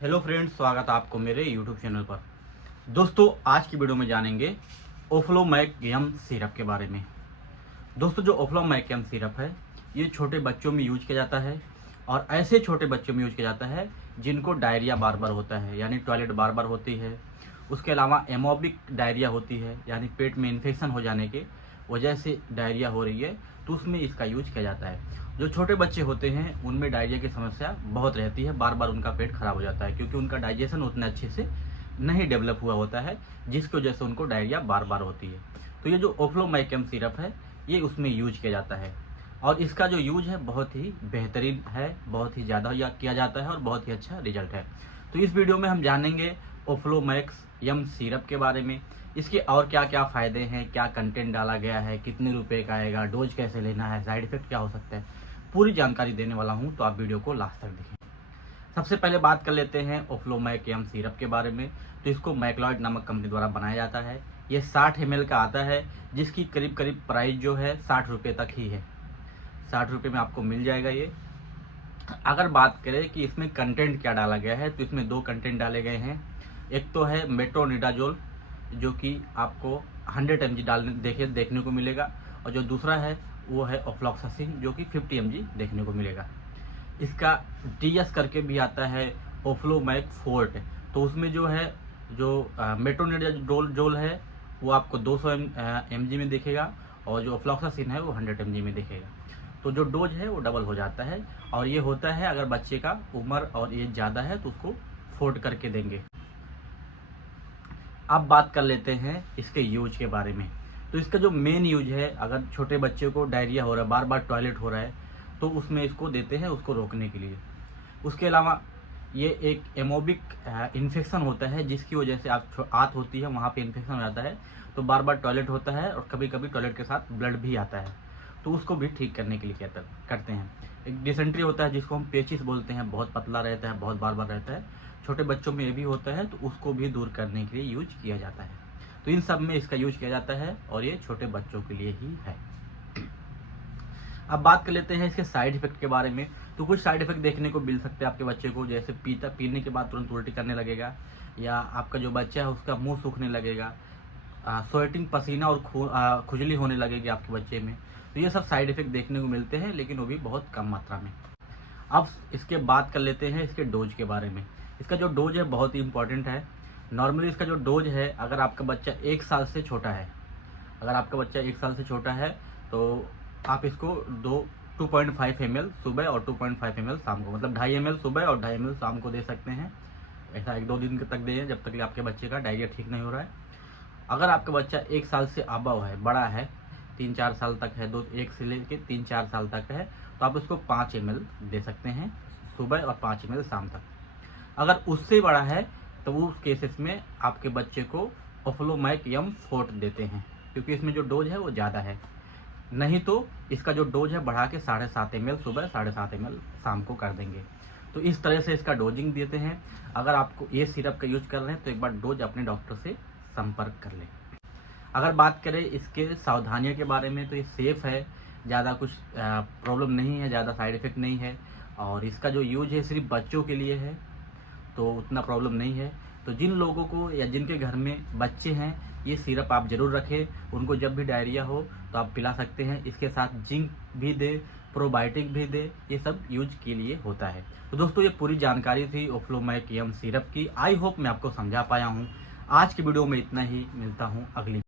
Hello friends, स्वागत है आपको मेरे यूट्यूब चैनल पर। दोस्तों, आज की वीडियो में जानेंगे ओफ्लोमैक सिरप के बारे में। दोस्तों, जो ओफ्लोमैक सिरप है ये छोटे बच्चों में यूज किया जाता है और ऐसे छोटे बच्चों में यूज किया जाता है जिनको डायरिया बार बार होता है, यानी टॉयलेट बार बार होती है। उसके अलावा एमोबिक डायरिया होती है, यानी पेट में इन्फेक्शन हो जाने के वजह से डायरिया हो रही है, तो उसमें इसका यूज किया जाता है। जो छोटे बच्चे होते हैं उनमें डायरिया की समस्या बहुत रहती है, बार बार उनका पेट खराब हो जाता है क्योंकि उनका डाइजेशन उतना अच्छे से नहीं डेवलप हुआ होता है, जिसकी वजह से उनको डायरिया बार बार होती है। तो ये जो ओफ्लोमैक सिरप है ये उसमें यूज किया जाता है और इसका जो यूज है बहुत ही बेहतरीन है, बहुत ही ज़्यादा किया जाता है और बहुत ही अच्छा रिजल्ट है। तो इस वीडियो में हम जानेंगे ओफ्लोमैक सिरप के बारे में, इसके और क्या क्या फ़ायदे हैं, क्या कंटेंट डाला गया है, कितने रुपए का आएगा, डोज कैसे लेना है, साइड इफेक्ट क्या हो सकता है, पूरी जानकारी देने वाला हूं, तो आप वीडियो को लास्ट तक देखें। सबसे पहले बात कर लेते हैं ओफ्लोमैक सिरप के बारे में। तो इसको मैक्लॉयड नामक कंपनी द्वारा बनाया जाता है। ये 60 ml का आता है, जिसकी करीब करीब प्राइस जो है 60 रुपये तक ही है। 60 रुपये में आपको मिल जाएगा ये। अगर बात करें कि इसमें कंटेंट क्या डाला गया है, तो इसमें दो कंटेंट डाले गए हैं। एक तो है मेट्रोनिडाजोल, जो कि आपको 100 mg देखने को मिलेगा, और जो दूसरा है वो है ऑफ्लॉक्सासिन, जो कि 50 mg देखने को मिलेगा। इसका डीएस करके भी आता है ओफ्लोमैक फोर्ट, तो उसमें जो है जो मेट्रोनिडाजोल है वो आपको 200 mg में दिखेगा और जो ऑफ्लॉक्सासिन है वो 100 mg में दिखेगा। तो जो डोज है वो डबल हो जाता है, और ये होता है अगर बच्चे का उम्र और एज ज़्यादा है तो उसको फोर्ट करके देंगे। अब बात कर लेते हैं इसके यूज के बारे में। तो इसका जो मेन यूज है, अगर छोटे बच्चे को डायरिया हो रहा है, बार बार टॉयलेट हो रहा है, तो उसमें इसको देते हैं उसको रोकने के लिए। उसके अलावा ये एक एमोबिक इन्फेक्शन होता है, जिसकी वजह से आंत होती है, वहाँ पे इन्फेक्शन हो जाता है, तो बार बार टॉयलेट होता है और कभी कभी टॉयलेट के साथ ब्लड भी आता है, तो उसको भी ठीक करने के लिए करते हैं। एक डिसेंट्री होता है जिसको हम पेचिस बोलते हैं, बहुत पतला रहता है, बहुत बार बार रहता है, छोटे बच्चों में ये भी होता है, तो उसको भी दूर करने के लिए यूज किया जाता है। तो इन सब में इसका यूज किया जाता है और ये छोटे बच्चों के लिए ही है। अब बात कर लेते हैं इसके साइड इफेक्ट के बारे में। तो कुछ साइड इफेक्ट देखने को मिल सकते हैं आपके बच्चे को, जैसे पीने के बाद तुरंत उल्टी करने लगेगा, या आपका जो बच्चा है उसका मुंह सूखने लगेगा, स्वेटिंग पसीना और खुजली होने लगेगी आपके बच्चे में। तो ये सब साइड इफेक्ट देखने को मिलते हैं, लेकिन वो भी बहुत कम मात्रा में। अब इसके बात कर लेते हैं इसके डोज के बारे में। इसका जो डोज है बहुत ही इंपॉर्टेंट है। नॉर्मली इसका जो डोज है, अगर आपका बच्चा 1 साल से छोटा है, अगर आपका बच्चा 1 साल से छोटा है तो आप इसको 2.5 ml सुबह और 2.5 ml शाम को, मतलब 2.5 ml सुबह और 2.5 ml शाम को दे सकते हैं। ऐसा 1-2 दिन तक दें, जब तक आपके बच्चे का डायरिया ठीक नहीं हो रहा है। अगर आपका बच्चा 1 साल से अबव है, बड़ा है, 3-4 साल तक है, 1 से लेकर 3-4 साल तक है, तो आप उसको 5 ml दे सकते हैं सुबह और 5 ml शाम तक। अगर उससे बड़ा है तो वो उस केसेस में आपके बच्चे को ओफ्लोमैक फोर्ट देते हैं, क्योंकि इसमें जो डोज है वो ज़्यादा है। नहीं तो इसका जो डोज है बढ़ा के 7.5 ml सुबह, 7.5 ml शाम को कर देंगे। तो इस तरह से इसका डोजिंग देते हैं। अगर आपको ये सिरप का यूज कर रहे हैं तो एक बार डोज अपने डॉक्टर से संपर्क कर लें। अगर बात करें इसके सावधानियों के बारे में, तो ये सेफ़ है, ज़्यादा कुछ प्रॉब्लम नहीं है, ज़्यादा साइड इफ़ेक्ट नहीं है, और इसका जो यूज है सिर्फ बच्चों के लिए है, तो उतना प्रॉब्लम नहीं है। तो जिन लोगों को या जिनके घर में बच्चे हैं, ये सिरप आप ज़रूर रखें। उनको जब भी डायरिया हो तो आप पिला सकते हैं। इसके साथ जिंक भी दे, प्रोबायोटिक भी दे, ये सब यूज के लिए होता है। तो दोस्तों, ये पूरी जानकारी थी ओफ्लोमैक सिरप की। आई होप मैं आपको समझा पाया हूँ। आज की वीडियो में इतना ही, मिलता हूँ अगली।